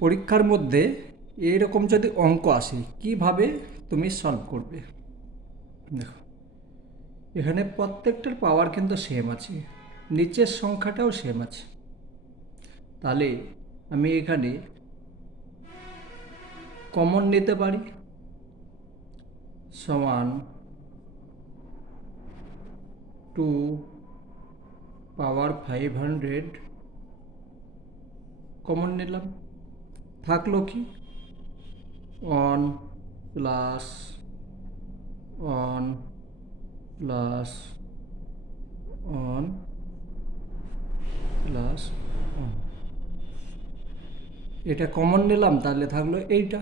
পরীক্ষার মধ্যে এরকম যদি অঙ্ক আসে কিভাবে তুমি সলভ করবে। দেখো, এখানে প্রত্যেকটার পাওয়ার কিন্তু সেম আছে, নিচের সংখ্যাটাও সেম আছে। তাহলে আমি এখানে কমন নিতে পারি, সমান 2 পাওয়ার 500 কমন নিলাম। থাকলো কি, 1 + 1 + 1। এটা কমন নিলাম, তাহলে থাকলো এইটা।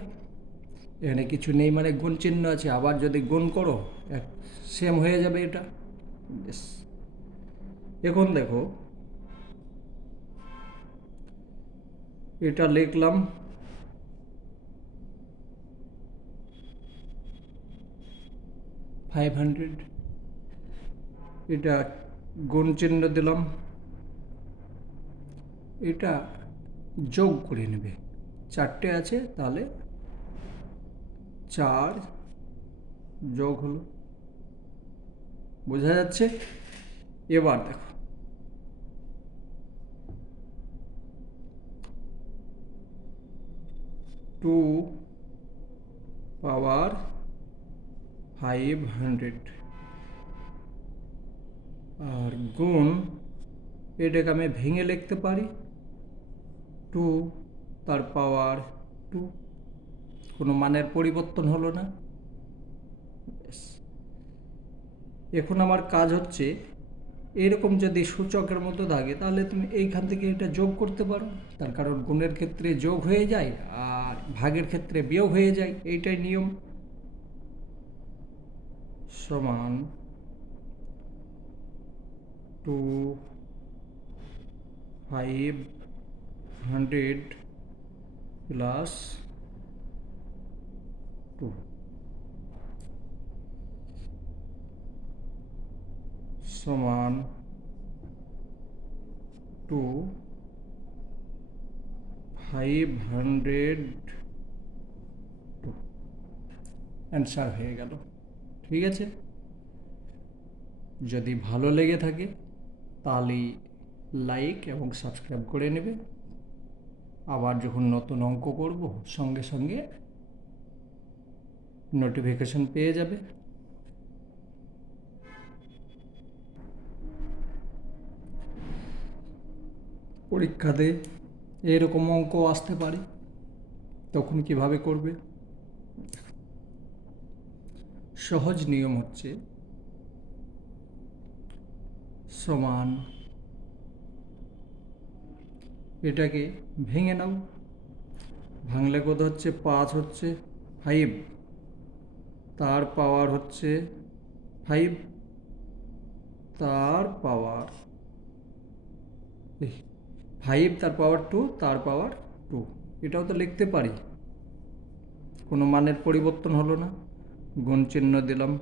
এখানে কিছু নেই মানে গুণ চিহ্ন আছে, আবার যদি গুণ করো এক সেম হয়ে যাবে এটা। বেশ, এখন দেখো এটা লিখলাম 500, এটা গুণ চিহ্ন দিলাম, এটা যোগ করে নেবে। চারটে আছে, তাহলে 4 যোগ হলো। বোঝা যাচ্ছে? এবার দেখো, 2 পাওয়ার 500 আর গুণ, এটাকে আমি ভেঙে লিখতে পারি 2 তার পাওয়ার 2। কোনো মানের পরিবর্তন হলো না। ব্যাস, এখন আমার কাজ হচ্ছে, এরকম যদি সূচকের মতো থাকে তাহলে তুমি এইখান থেকে এটা যোগ করতে পারো। তার কারণ গুণের ক্ষেত্রে যোগ হয়ে যায় আর ভাগের ক্ষেত্রে বিয়োগ হয়ে যায়, এইটাই নিয়ম। সমান 2 500 + 2 সমান 2 500 অ্যান্সার হয়ে গেল। ঠিক আছে, যদি ভালো লেগে থাকে তাহলে লাইক এবং সাবস্ক্রাইব করে নেবে। আবার যখন নতুন অঙ্ক করব সঙ্গে সঙ্গে নোটিফিকেশন পেয়ে যাবে। পরীক্ষাতে এরকম অঙ্ক আসতে পারে, তখন কিভাবে করবে। সহজ নিয়ম হচ্ছে, সমান, এটাকে ভেঙে নাও। ভাঙলে কত হচ্ছে, 5 হচ্ছে 5, তার পাওয়ার হচ্ছে 5, তার পাওয়ার 5 তার পাওয়ার 2, তার পাওয়ার 2। এটাও তো লিখতে পারি, কোনো মানের পরিবর্তন হলো না। গুণ চিহ্ন দিলাম,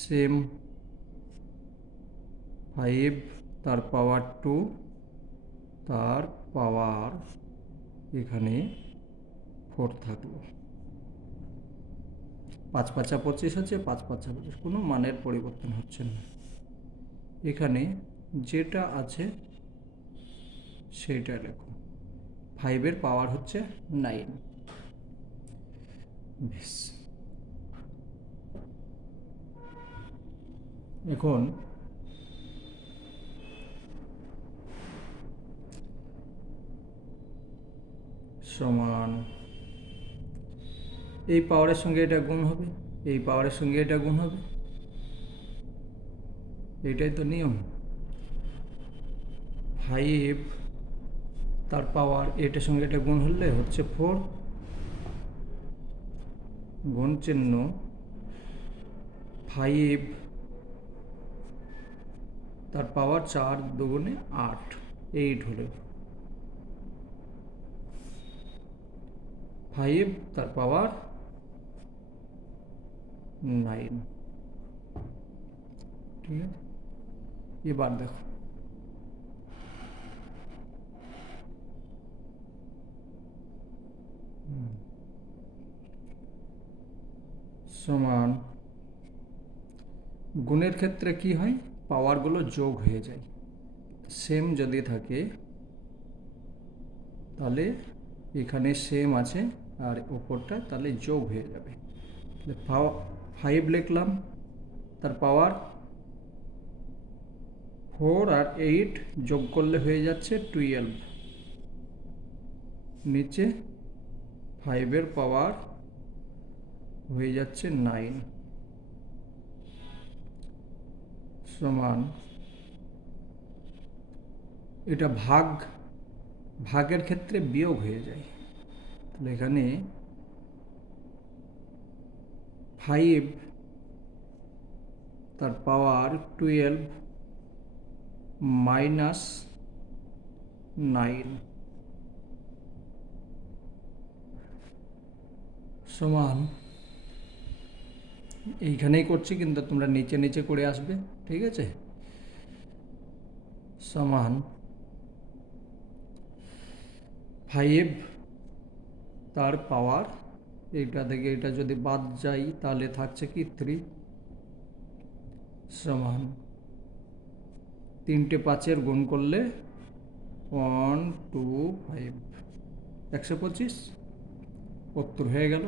সেম 5 তার পাওয়ার 2, তার পাওয়ার এখানে 4 থাকলো। 5 × 5 = 25 হচ্ছে, 5 × 5 = 25, কোনো মানের পরিবর্তন হচ্ছে না। এখানে যেটা আছে সেইটা লেখো। 5-এর পাওয়ার হচ্ছে 9। বেশ, এখন সমান, এই পাওয়ারের সঙ্গে এটা গুণ হবে, এই পাওয়ারের সঙ্গে এটা গুণ হবে, এইটাই তো নিয়ম। 5 তার পাওয়ার, এটার সঙ্গে এটা গুণ হলে হচ্ছে 4, গুণ চিহ্ন 5 তার পাওয়ার 4 2 8, 8 হলো। 5 তার পাওয়ার 9। ঠিক আছে, এবার দেখো, সমান গুণের ক্ষেত্রে কি হয়, পাওয়ারগুলো যোগ হয়ে যায়। সেম যদি থাকে তাহলে এখানে সেম আছে আর ওপরটা তাহলে যোগ হয়ে যাবে। তাহলে 5 লিখলাম, তার পাওয়ার 4 আর 8 যোগ করলে হয়ে যাচ্ছে 12। নিচে 5-এর পাওয়ার হয়ে যাচ্ছে 9 সমান, এটা ভাগের ক্ষেত্রে বিয়োগ হয়ে যায়। তাহলে এখানে 5 তার পাওয়ার 12 মাইনাস 9 সমান, এইখানেই করছি কিন্তু তোমরা নিচে নিচে করে আসবে, ঠিক আছে। সমান 5 তার পাওয়ার, এইটা থেকে এটা যদি বাদ যায় তাহলে থাকছে কি 3 সমান 3টে 5-এর গুণ করলে 1 2 5 125 উত্তর হয়ে গেল।